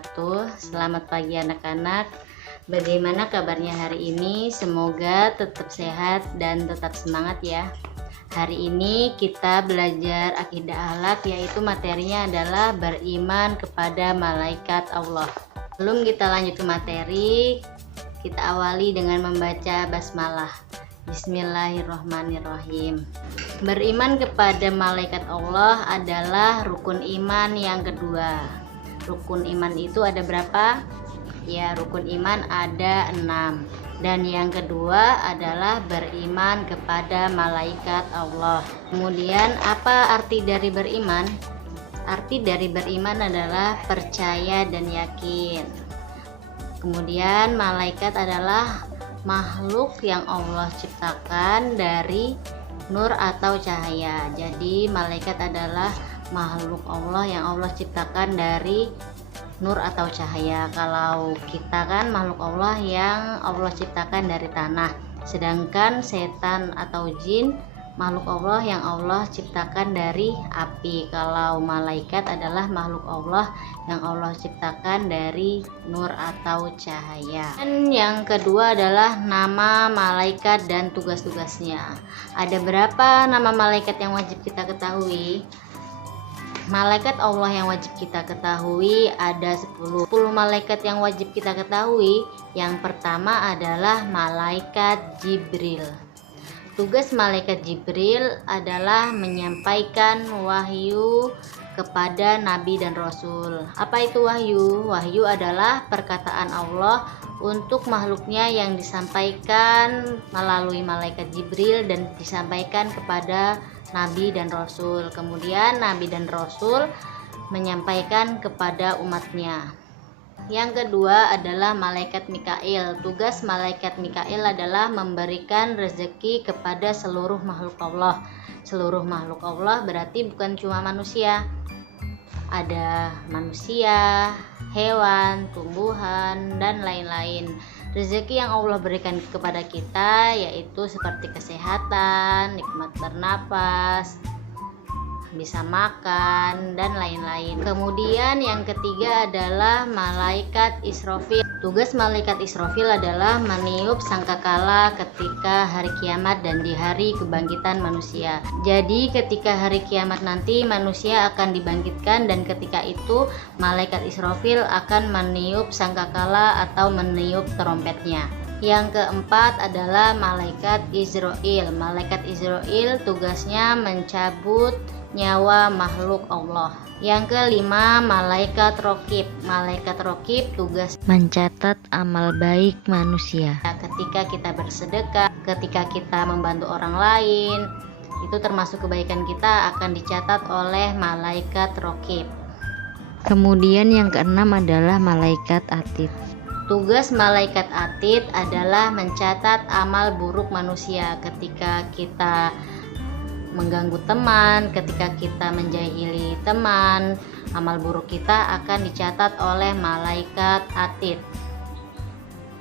wabarakatuh. Selamat pagi anak-anak. Bagaimana kabarnya hari ini? Semoga tetap sehat dan tetap semangat ya. Hari ini kita belajar akidah akhlak, yaitu materinya adalah beriman kepada malaikat Allah. Sebelum kita lanjut ke materi, kita awali dengan membaca basmalah. Bismillahirrahmanirrahim. Beriman kepada malaikat Allah adalah rukun iman yang kedua. Rukun iman itu ada berapa? Ya, rukun iman ada 6. Dan yang kedua adalah beriman kepada malaikat Allah. Kemudian apa arti dari beriman? Arti dari beriman adalah percaya dan yakin. Kemudian malaikat adalah makhluk yang Allah ciptakan dari nur atau cahaya. Jadi malaikat adalah makhluk Allah yang Allah ciptakan dari nur atau cahaya. Kalau kita kan makhluk Allah yang Allah ciptakan dari tanah. Sedangkan setan atau jin makhluk Allah yang Allah ciptakan dari api. Kalau malaikat adalah makhluk Allah yang Allah ciptakan dari nur atau cahaya. Dan yang kedua adalah nama malaikat dan tugas-tugasnya. Ada berapa nama malaikat yang wajib kita ketahui? Malaikat Allah yang wajib kita ketahui ada 10 malaikat yang wajib kita ketahui. Yang pertama adalah malaikat Jibril. Tugas malaikat Jibril adalah menyampaikan wahyu kepada nabi dan rasul. Apa itu wahyu? Wahyu adalah perkataan Allah untuk makhluknya yang disampaikan melalui malaikat Jibril dan disampaikan kepada nabi dan rasul. Kemudian nabi dan rasul menyampaikan kepada umatnya. Yang kedua adalah malaikat Mikail. Tugas malaikat Mikail adalah memberikan rezeki kepada seluruh makhluk Allah. Seluruh makhluk Allah berarti bukan cuma manusia. Ada manusia, hewan, tumbuhan, dan lain-lain. Rezeki yang Allah berikan kepada kita yaitu seperti kesehatan, nikmat bernapas, bisa makan, dan lain-lain. Kemudian yang ketiga adalah malaikat Israfil. Tugas malaikat Israfil adalah meniup sangkakala ketika hari kiamat dan di hari kebangkitan manusia. Jadi ketika hari kiamat nanti manusia akan dibangkitkan, dan ketika itu malaikat Israfil akan meniup sangkakala atau meniup trompetnya. Yang keempat adalah malaikat Izrail. Malaikat Izrail tugasnya mencabut nyawa makhluk Allah. Yang kelima malaikat Rokib. Malaikat Rokib tugas mencatat amal baik manusia. Ketika kita bersedekah, ketika kita membantu orang lain, itu termasuk kebaikan kita akan dicatat oleh malaikat Rokib. Kemudian yang keenam adalah malaikat Atid. Tugas malaikat Atid adalah mencatat amal buruk manusia. Ketika kita mengganggu teman, ketika kita menjahili teman, amal buruk kita akan dicatat oleh malaikat Atid.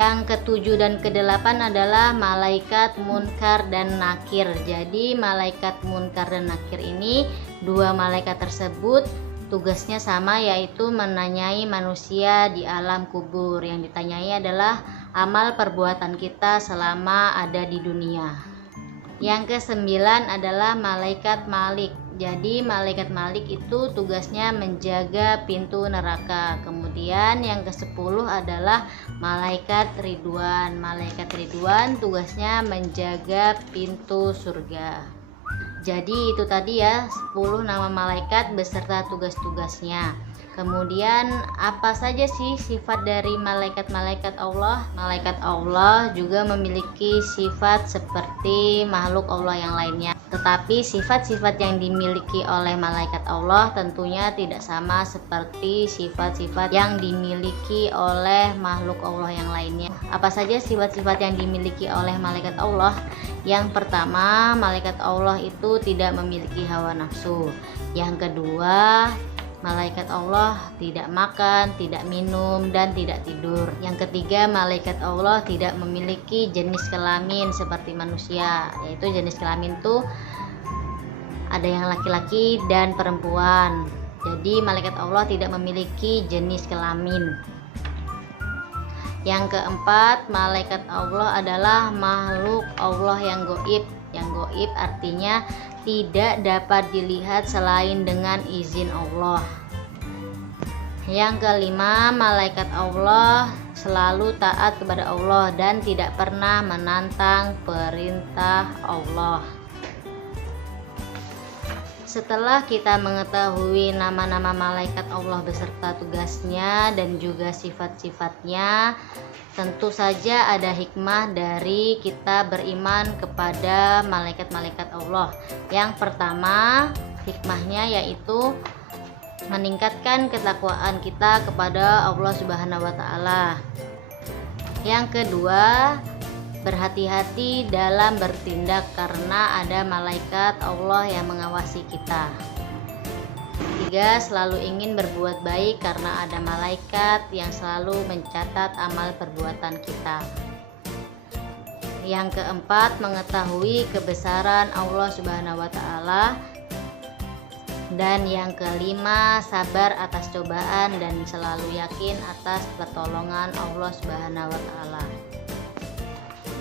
Yang ketujuh dan kedelapan adalah malaikat Munkar dan Nakir. Jadi malaikat Munkar dan Nakir ini, dua malaikat tersebut tugasnya sama, yaitu menanyai manusia di alam kubur. Yang ditanyai adalah amal perbuatan kita selama ada di dunia. Yang kesembilan adalah malaikat Malik. Jadi malaikat Malik itu tugasnya menjaga pintu neraka. Kemudian yang ke-10 adalah malaikat Ridwan. Malaikat Ridwan tugasnya menjaga pintu surga. Jadi itu tadi ya 10 nama malaikat beserta tugas-tugasnya. Kemudian apa saja sih sifat dari malaikat-malaikat Allah? Malaikat Allah juga memiliki sifat seperti makhluk Allah yang lainnya. Tetapi sifat-sifat yang dimiliki oleh malaikat Allah tentunya tidak sama seperti sifat-sifat yang dimiliki oleh makhluk Allah yang lainnya. Apa saja sifat-sifat yang dimiliki oleh malaikat Allah? Yang pertama, malaikat Allah itu tidak memiliki hawa nafsu. Yang kedua, malaikat Allah tidak makan, tidak minum, dan tidak tidur. Yang ketiga, malaikat Allah tidak memiliki jenis kelamin seperti manusia, yaitu jenis kelamin itu ada yang laki-laki dan perempuan. Jadi malaikat Allah tidak memiliki jenis kelamin. Yang keempat, malaikat Allah adalah makhluk Allah yang gaib. Yang gaib artinya tidak dapat dilihat selain dengan izin Allah. Yang kelima, malaikat Allah selalu taat kepada Allah dan tidak pernah menantang perintah Allah. Setelah kita mengetahui nama-nama malaikat Allah beserta tugasnya dan juga sifat-sifatnya, tentu saja ada hikmah dari kita beriman kepada malaikat-malaikat Allah. Yang pertama, hikmahnya yaitu meningkatkan ketakwaan kita kepada Allah Subhanahu wa taala. Yang kedua, berhati-hati dalam bertindak karena ada malaikat Allah yang mengawasi kita. Ketiga, selalu ingin berbuat baik karena ada malaikat yang selalu mencatat amal perbuatan kita. Yang keempat, mengetahui kebesaran Allah Subhanahu wa taala. Dan yang kelima, sabar atas cobaan dan selalu yakin atas pertolongan Allah Subhanahu wa taala.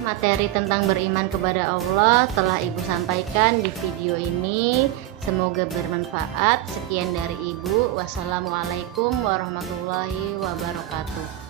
Materi tentang beriman kepada Allah telah Ibu sampaikan di video ini. Semoga bermanfaat. Sekian dari Ibu. Wassalamualaikum warahmatullahi wabarakatuh.